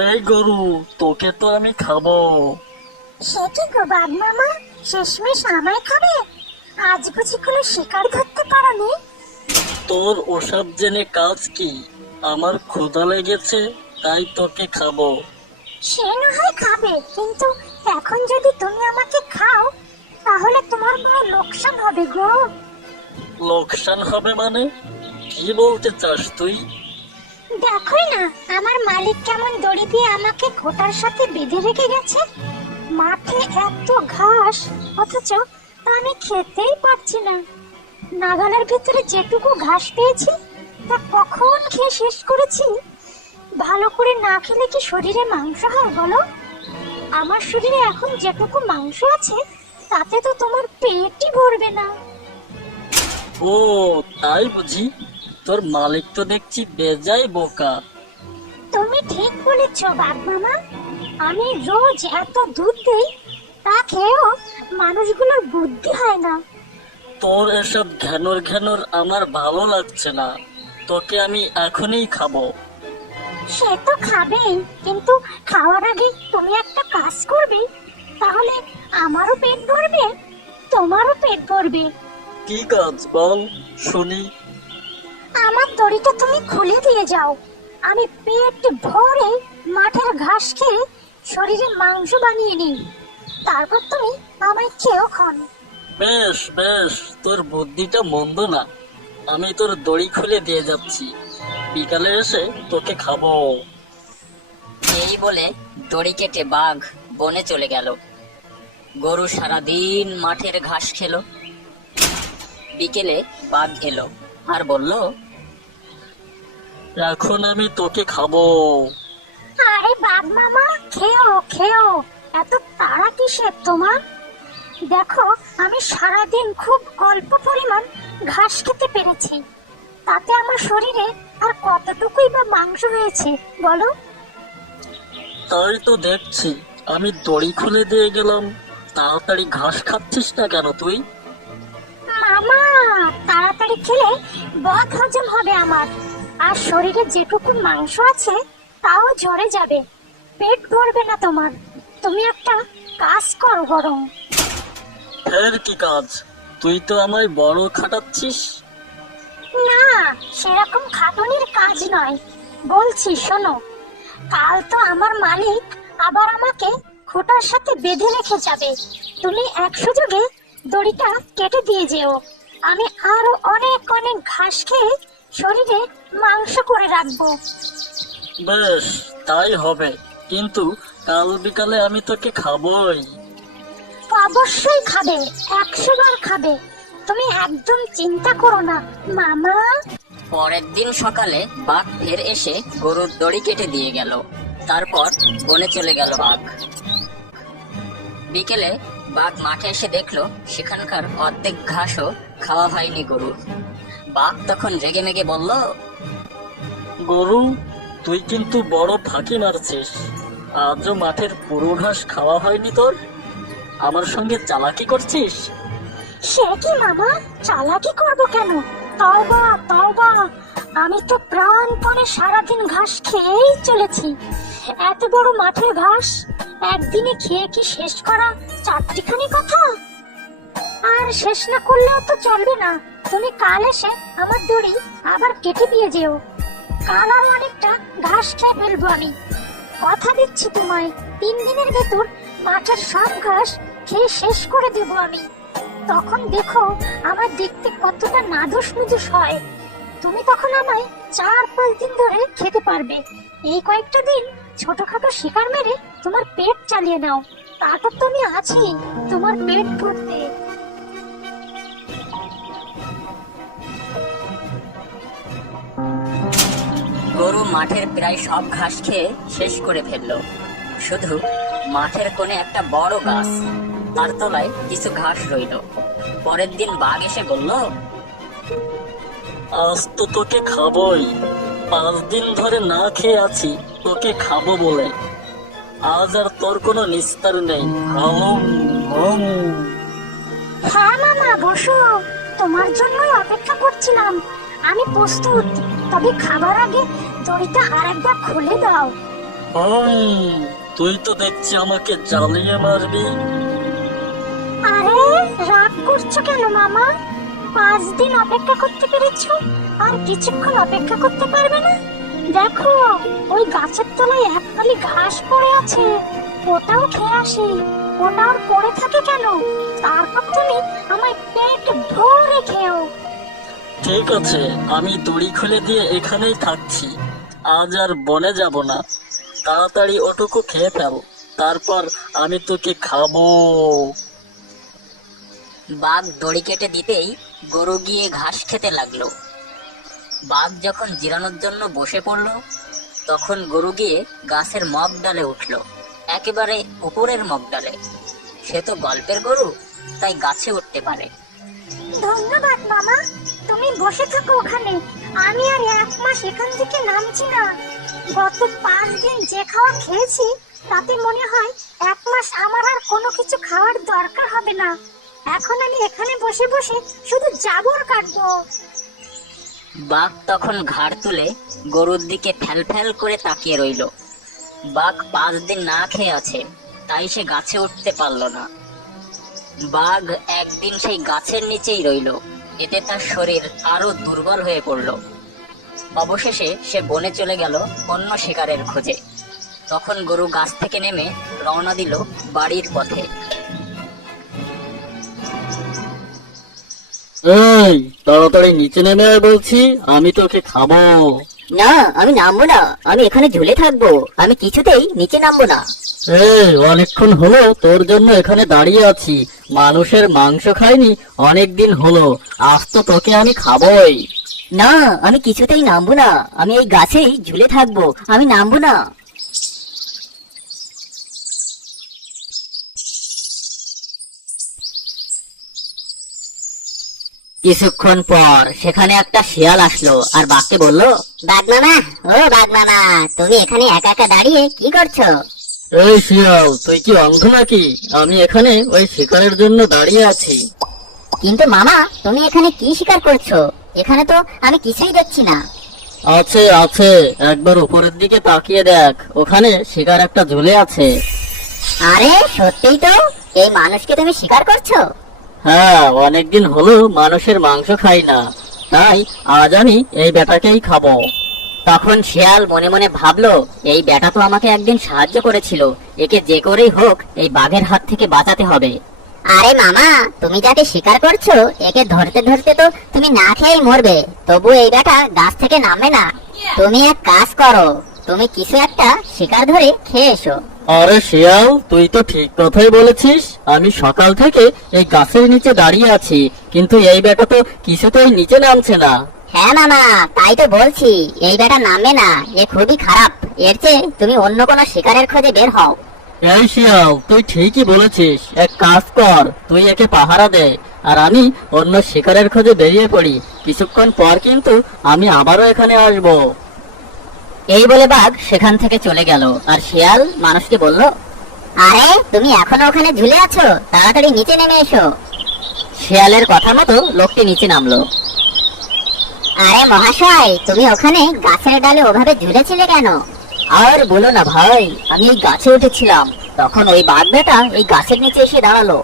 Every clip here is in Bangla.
এই গরু, তোকে তো আমি খাবো। সে কি গো বাঘ মামা, শেষমেশ আমায় খাবে? আজ বুঝি কোনো শিকার ধরতে পারোনি? তোর ওসব জেনে কাজ কি? আমার ক্ষুধা লেগেছে, তাই তোকে খাবো। সে না হয় খাবে, কিন্তু এখন যদি তুমি আমাকে খাও তাহলে তোমার বড় লোকসান হবে গো। লোকসান হবে মানে? কি বলতে চাস তুই? দেখোই না আমার মালিক কেমন দড়ি দিয়ে আমাকে খোঁটার সাথে বেঁধে রেখে গেছে। মাঠে এত ঘাস, অথচ আমি খেতেই পারছি না। নাগালের ভিতরে যেটুকু ঘাস পেয়েছি তা কখন খেয়ে শেষ করেছি। ভালো করে না খেলে কি শরীরে মাংস হয় বলো? আমার শরীরে এখন যেটুকু মাংস আছে তাতে তো তোমার পেটই ভরবে না। ও, তাই বুঝি? তোর মালিক তো দেখছি বেজায় বোকা। তুমি ঠিক বলেছ বাঘ মামা। আমি রোজ এত দুধ দেই, তা খেয়েও মানুষগুলোর বুদ্ধি হয় না। তোর এসব ঘ্যানর ঘ্যানর আমার ভালো লাগছে না। তোকে আমি এখনই খাবো। সে তো খাবেই, কিন্তু খাওয়ার আগে তুমি একটা কাজ করবে, তাহলে আমারও পেট ভরবে, তোমারও পেট ভরবে। কি কাজ বল শুনি। আমার দড়িটা তুমি খুলে দিয়ে যাও। আমি পেট ভরে মাঠের ঘাস খেয়ে শরীরে মাংস বানিয়ে নিই, তারপর তুমি আমায় খেয়েও খান। বেশ বেশ, তোর বুদ্ধিটা মন্দ না। আমি তোর দড়ি খুলে দিয়ে যাচ্ছি, বিকালে এসে তোকে খাবো। এই বলে দড়ি কেটে বাঘ বনে চলে গেল। গরু সারাদিন মাঠের ঘাস খেলো। বিকেলে বাঘ এলো আর বলল, এখন আমি তোকে খাবো। আরে বাঘ মামা, খেও খেও, এত তাড়া কিসের তোমার? দেখো আমি সারাদিন খুব অল্প পরিমাণ ঘাস খেতে পেরেছি, তাতে আমার শরীরে আর কতটুকুই বা মাংস হয়েছে বলো? তাই তো দেখছি, আমি দড়ি খুলে দিয়ে গেলাম, তাড়াতাড়ি ঘাস খাচ্ছিস না কেন তুই? মামা, তাড়াতাড়ি খেলে বদ হজম হবে আমার, আর শরীরে যেটুকু মাংস আছে তাও ঝরে যাবে, পেট ভরবে না তোমার। তুমি একটা কাজ করো বরং। ফের কি কাজ? তুই তো আমায় বড় খাটাচ্ছিস। না, সেরকম খাটুনির কাজ নয়, বলছি শোনো। কাল তো আমার মালিক আবার আমাকে খোঁটার সাথে বেঁধে রেখে যাবে। তুমি এক সুযোগে দড়িটা কেটে দিয়ে যেও। আমি আরো অনেক অনেক ঘাস খেয়ে শরীরে মাংস করে রাখবো। বেশ, তাই হবে, কিন্তু কাল বিকালে আমি তোকে খাবোই। অবশ্যই খাবে, 100 বার খাবে। তুমি একদম চিন্তা করো না মামা। পরের দিন সকালে বাঘ ফের এসে গরুর দড়ি কেটে দিয়ে গেল। তারপর বনে চলে গেল বাঘ। বিকেলে বাঘ মাঠে এসে দেখলো সেখানকার অর্ধেক ঘাসও খাওয়া হয়নি গরুর। বাঘ তখন রেগে মেগে বলল, গরু, তুই কিন্তু বড় ফাঁকি মারছিস। আজও মাঠের পুরো ঘাস খাওয়া হয়নি তোর? আমার সঙ্গে চালাকি করছিস? সে কি মামা, চালাকি করবো কেন? তওবা তওবা, আমি তো প্রাণপণে সারাদিন ঘাস খেয়েই চলেছি। এত বড় মাঠের ঘাস একদিনে খেয়ে কি শেষ করা চারটিখানি কথা? আর শেষ না করলেও তো চলবে না। তুমি কাল এসে আমার দড়ি আবার কেটে দিয়ে যেও। কাল আর অনেকটা ঘাস খেয়ে ফেলবো আমি। কথা দিচ্ছি তোমায়, 3 দিনের ভেতর মাঠের সব ঘাস খেয়ে শেষ করে দেবো আমি। তখন দেখো আমার দেখতে কতটা নাদুস নুদুস হয়। তুমি তখন আমায় 4-5 দিন ধরে খেতে পারবে। এই কয়েকটা দিন ছোটখাটো শিকার মেরে তোমার পেট চালিয়ে নাও, তারপর তো আমি আছি তোমার পেট ভরতে। গরু মাঠের প্রায় সব ঘাস খেয়ে শেষ করে ফেললো। শুধু মাঠের কোণে একটা বড় গাছ, তার তলায় কিছু ঘাস রইল। পরের দিন বাঘ এসে বলল, আজ তো তোকে খাবোই। 5 দিন ধরে না খেয়ে আছি তোকে খাবো বলে। আজ আর তোর কোনো নিস্তার নেই। হাম, হাম। হ্যাঁ মামা, বসো, তোমার জন্যই অপেক্ষা করছিলাম। আমি প্রস্তুত, তবে খাবার আগে দড়িটা আরেকবার খুলে দাও। তুই তো দেখছি আমাকে জ্বালিয়ে মারবি। আরে রাগ করছো কেন মামা? 5 দিন অপেক্ষা করতে পেরেছো, আর কিছুক্ষণ অপেক্ষা করতে পারবে না? দেখো, ওই গাছের তলায় এক ফালি ঘাস পড়ে আছে, ওটাও খেয়ে আসি। ওটা আর পড়ে থাকে কেন? তারপর তুমি আমায় পেট ভরে খেও। ঠিক আছে, আমি দড়ি খুলে দিয়ে এখানেই থাকছি। আজ আর বনে যাব না। তাড়াতাড়ি ওটুকু খেয়ে ফেল, তারপর আমি তোকে খাবো। বাঘ দড়ি কেটে দিতেই গরু গিয়ে ঘাস খেতে লাগলো। বাঘ যখন জিরানোর জন্য বসে পড়লো, তখন গরু গিয়ে গাছের মগ ডালে উঠলো, একেবারে উপরের মগ ডালে। সে তো গল্পের গরু, তাই গাছে উঠতে পারে। ধন্যবাদ মামা, তুমি বসে থাকো ওখানে। আমি আর 1 মাস এখান থেকে নামছি না। গত 5 দিন যে খাওয়া খেয়েছি, তাতে মনে হয় 1 মাস আমার আর কোনো কিছু খাওয়ার দরকার হবে না। এখন আমি এখানে বসে বসে শুধু জাবর কাটবো। বাঘ তখন ঘাড় তুলে গরুর দিকে ফ্যাল ফ্যাল করে তাকিয়ে রইল। বাঘ 5 দিন না খেয়ে আছে, তাই সে গাছে উঠতে পারল না। বাঘ একদিন সেই গাছের নিচেই রইল, এতে তার শরীর আরো দুর্বল হয়ে পড়ল। অবশেষে সে বনে চলে গেল অন্য শিকারের খোঁজে। তখন গরু গাছ থেকে নেমে রওনা দিল বাড়ির পথে। এই, তাড়াতাড়ি নিচে নেমে আয় বলছি, আমি তোকে খাবো। না, আমি নামবো না। আমি এখানে ঝুলে থাকবো। আমি কিছুতেই নিচে নামবো না। এই, অনেকক্ষণ হলো তোর জন্য এখানে দাঁড়িয়ে আছি। মানুষের মাংস খাইনি অনেক দিন হলো, আজ তো তোকে আমি খাবোই। না, আমি কিছুতেই নামবো না। আমি এই গাছেই ঝুলে থাকবো। আমি নামবো না। কিছুক্ষণ পর সেখানে একটা শিয়াল আসলো আর বাঘকে বলল, বাঘ মামা, ও বাঘ মামা, তুমি এখানে একা একা দাঁড়িয়ে কি করছো? এই শিয়াল, তুই কি অন্ধ নাকি? আমি এখানে ওই শিকারের জন্য দাঁড়িয়ে আছি। কিন্তু মামা, তুমি এখানে কি শিকার করছো? এখানে তো আমি কিছুই দেখছি না। আছে আছে, একবার উপরের দিকে তাকিয়ে দেখ, ওখানে শিকার একটা ঝুলে আছে। আরে সত্যিই তো, এই মানুষকে তুমি শিকার করছো? হ্যাঁ, অনেকদিন হলো মানুষের মাংস খাই না, তাই আজ আমি এই বেটাকেই খাবো। তখন শিয়াল মনে মনে ভাবলো, এই বেটা তো আমাকে একদিন সাহায্য করেছিল, একে যে করেই হোক এই বাঘের হাত থেকে বাঁচাতে হবে। আরে মামা, তুমি যাকে শিকার করছো, একে ধরতে ধরতে তো তুমি না খেয়েই মরবে, তবু এই বেটা গাছ থেকে নামবে না। তুমি এক কাজ করো, তুমি কিছু একটা শিকার ধরে খেয়ে এসো। আরে শিয়াল, তুই তো ঠিক কথাই বলেছিস। আমি সকাল থেকে এই গাছের নিচে দাঁড়িয়ে আছি, কিন্তু এই বেটা তো কিছুতেই নিচে নামছে না। হ্যাঁ মামা, তাই তো বলছি, এই বেটা নামবে না, এ খুবই খারাপ। এর চেয়ে তুমি অন্য কোনো শিকারের খোঁজে বের হও। এই শিয়াল, তুই ঠিকই বলেছিস। এক কাজ কর, তুই একে পাহারা দে, আর আমি অন্য শিকারের খোঁজে বেরিয়ে পড়ি। কিছুক্ষণ পর কিন্তু আমি আবারও এখানে আসবো। এই বলে বাঘ সেখান থেকে চলে গেল, আর শিয়াল মানুষকে বলল, আরে তুমি এখনো ওখানে ঝুলে আছো, তাড়াতাড়ি নিচে নেমে এসো। শিয়ালের কথা মতো লোকটি নিচে নামলো। আরে মহাশয়, তুমি ওখানে গাছের ডালে ওভাবে ঝুলেছিলে কেন? আর বলো না ভাই, আমি এই গাছে উঠেছিলাম, তখন ওই বাঘ বেটা এই গাছের নিচে এসে দাঁড়ালো।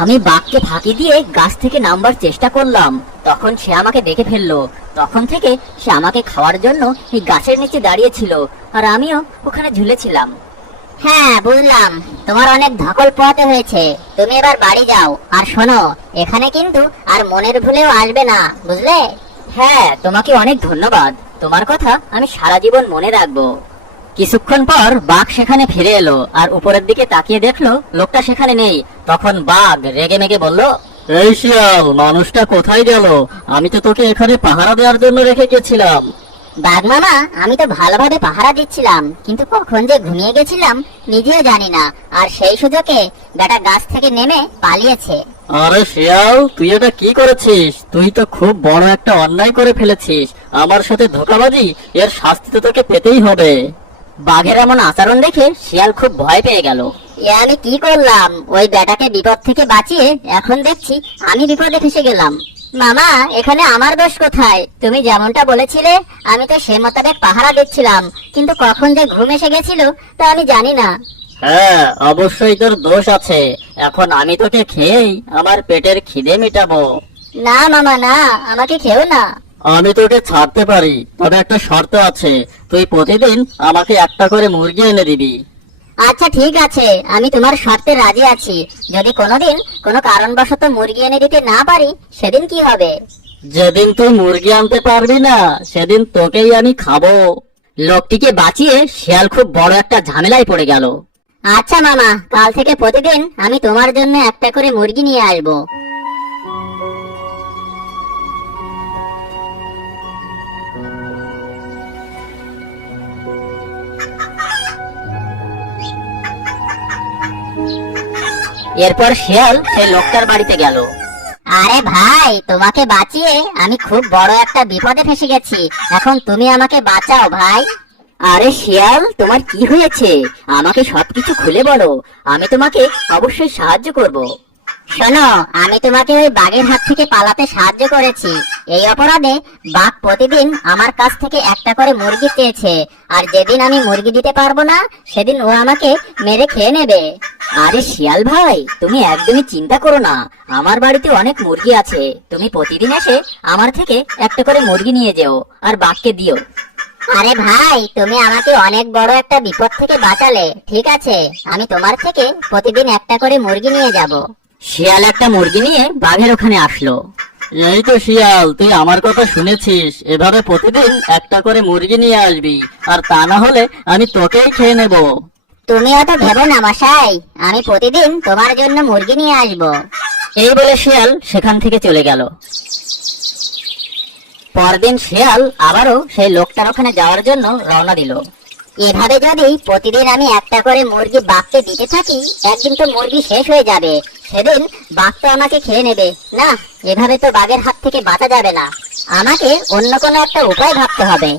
আমি বাঘকে ফাঁকি দিয়ে গাছ থেকে নামবার চেষ্টা করলাম, তখন সে আমাকে দেখে ফেললো। তখন থেকে সে আমাকে খাওয়ার জন্য এই গাছের নিচে দাঁড়িয়েছিল, আর আমিও ওখানে ঝুলেছিলাম। হ্যাঁ বুঝলাম, তোমার অনেক ধকল পোহাতে হয়েছে। তুমি এবার বাড়ি যাও, আর শোনো, এখানে কিন্তু আর মনের ভুলেও আসবে না, বুঝলে? হ্যাঁ, তোমাকে অনেক ধন্যবাদ। তোমার কথা আমি সারা জীবন মনে রাখবো। কিছুক্ষণ পর বাঘ সেখানে ফিরে এলো, আর উপরের দিকে তাকিয়ে দেখলো লোকটা সেখানে নেই। তখন বাঘ রেগে মেগে বলল, এই শিয়াল, মানুষটা কোথায় গেল? আমি তো তোকে এখানে পাহারা দেওয়ার জন্য রেখে গেছিলাম। বাঘ মামা, আমি তো ভালোভাবে পাহারা দিচ্ছিলাম, কিন্তু কখন যে ঘুমিয়ে গেছিলাম নিজেও জানি না, আর সেই সুযোগে বেটা গাছ থেকে নেমে পালিয়েছে। আরে শিয়াল, তুই এটা কি করেছিস? তুই তো খুব বড় একটা অন্যায় করে ফেলেছিস। আমার সাথে ধোঁকাবাজি, এর শাস্তি তো তোকে পেতেই হবে। বাঘের এমন আচরণ দেখে শিয়াল খুব ভয় পেয়ে গেল। আমি কি করলাম? ওই বেটাকে বিপদ থেকে বাঁচিয়ে এখন দেখছি আমি বিপদে ফেসে গেলাম। মামা, এখানে আমার দোষ কোথায়? তুমি যেমনটা বলেছিলে আমি তো সে মোতাবেক পাহারা দিচ্ছিলাম, কিন্তু কখন যে ঘুম এসে গেছিল তা আমি জানি না। হ্যাঁ, অবশ্যই তোর দোষ আছে। এখন আমি তোকে খেয়েই আমার পেটের খিদে মেটাবো। না মামা, না, আমাকে খেও না। আমি তোকে ছাড়তে পারি, তবে একটা শর্ত আছে। তুই প্রতিদিন আমাকে একটা করে মুরগি এনে দিবি। আচ্ছা ঠিক আছে, আমি তোমার শর্তে রাজি আছি। যদি কোনোদিন কোনো কারণবশত মুরগি এনে দিতে না পারি, সেদিন কি হবে? যেদিন তুই মুরগি আনতে পারবি না, সেদিন তোকেই আমি খাবো। লোকটিকে বাঁচিয়ে শিয়াল খুব বড় একটা ঝামেলায় পড়ে গেল। আচ্ছা মামা, কাল থেকে প্রতিদিন আমি তোমার জন্য একটা করে মুরগি নিয়ে আসবো। এরপর শিয়াল সেই লোকটার বাড়িতে গেল। আরে ভাই, তোমাকে বাঁচিয়ে আমি খুব বড় একটা বিপদে ফেসে গেছি। এখন তুমি আমাকে বাঁচাও ভাই। আরে শিয়াল, তোমার কি হয়েছে? আমাকে সবকিছু খুলে বলো, আমি তোমাকে অবশ্যই সাহায্য করব। শোনো, আমি তোমাকে ওই বাঘের হাত থেকে পালাতে সাহায্য করেছি। এই অপরাধে বাঘ প্রতিদিন আমার কাছ থেকে একটা করে মুরগি চেয়েছে, আর যেদিন আমি মুরগি দিতে পারবো না, সেদিন ও আমাকে মেরে খেয়ে নেবে। আরে শিয়াল ভাই, তুমি একদমই চিন্তা করো না, আমার বাড়িতে অনেক মুরগি আছে। তুমি প্রতিদিন এসে আমার থেকে একটা করে মুরগি নিয়ে যেও আর বাঘকে দিও। আরে ভাই, তুমি আমাকে অনেক বড় একটা বিপদ থেকে বাঁচালে। ঠিক আছে, আমি তোমার থেকে প্রতিদিন একটা করে মুরগি নিয়ে যাব। শিয়াল একটা মুরগি নিয়ে বাঘের ওখানে আসলো। এই তো শিয়াল, তুই আমার কথা শুনেছিস। এভাবে প্রতিদিন একটা করে মুরগি নিয়ে আসবি, আর তা না হলে আমি তোকেই খেয়ে নেব। তুমি অত ভেবো না মশাই, আমি প্রতিদিন তোমার জন্য মুরগি নিয়ে আসবো। এই বলে শিয়াল সেখান থেকে চলে গেল। পরদিন শিয়াল আবারও সেই লোকটার ওখানে যাওয়ার জন্য রওনা দিল। এভাবে যদি প্রতিদিন আমি একটা করে মুরগি বাঘকে দিতে থাকি, একদিন তো মুরগি শেষ হয়ে যাবে। সেদিন বাঘ তো আমাকে খেয়ে নেবে। না, এভাবে তো বাঘের হাত থেকে বাঁচা যাবে না। আমাকে অন্য কোনো একটা উপায় ভাবতে হবে।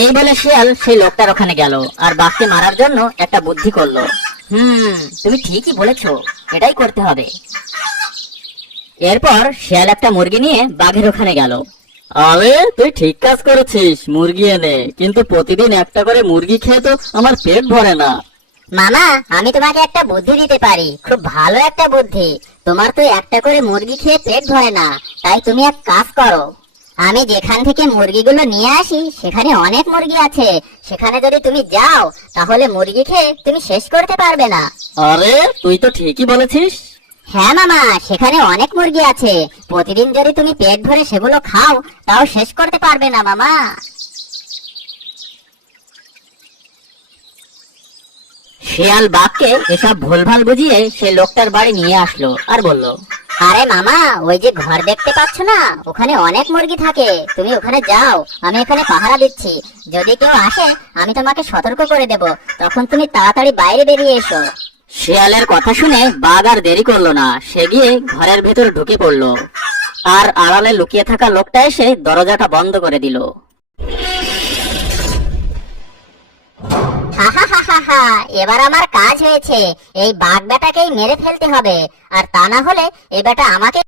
এই বলে শিয়াল সেই লোকটার ওখানে গেল আর বাঘকে মারার জন্য একটা বুদ্ধি করলো। তুমি ঠিকই বলেছো, এটাই করতে হবে। এরপর শিয়াল একটা মুরগি নিয়ে বাঘের ওখানে গেল। আরে তুই ঠিক কাজ করেছিস মুরগি এনে, কিন্তু প্রতিদিন একটা করে মুরগি খেয়ে তো আমার পেট ভরে না। মামা, আমি তোমাকে একটা বুদ্ধি দিতে পারি, খুব ভালো একটা বুদ্ধি। তোমার তো একটা করে মুরগি খেয়ে পেট ভরে না, তাই তুমি এক কাজ করো। আমি যেখান থেকে মুরগিগুলো নিয়ে আসি সেখানে অনেক মুরগি আছে। সেখানে যদি তুমি যাও, তাহলে মুরগি খেয়ে তুমি শেষ করতে পারবে না। আরে তুই তো ঠিকই বলেছিস। হ্যাঁ মামা, সেখানে অনেক মুরগি আছে। প্রতিদিন যদি তুমি পেট ভরে সেগুলো খাও, তাও শেষ করতে পারবে না মামা। শিয়াল বাঘকে এসব ভুলভাল বুঝিয়ে সেই লোকটার বাড়ি নিয়ে আসলো আর বলল, আরে মামা, ওই যে ঘর দেখতে পাচ্ছ না, ওখানে অনেক মুরগি থাকে। তুমি ওখানে যাও, আমি এখানে পাহারা দিচ্ছি। যদি কেউ আসে, আমি তোমাকে সতর্ক করে দেব। তখন তুমি তাড়াতাড়ি বাইরে বেরিয়ে এসো। শিয়ালের কথা শুনে বাঘ আর দেরি করলো না, সে গিয়ে ঘরের ভেতর ঢুকে পড়লো। আর আড়ালে লুকিয়ে থাকা লোকটা এসে দরজাটা বন্ধ করে দিল। হা হা হা হা হা, এবার আমার কাজ হয়েছে। এই বাঘ বেটাকেই মেরে ফেলতে হবে, আর তা না হলে এই বেটা আমাকে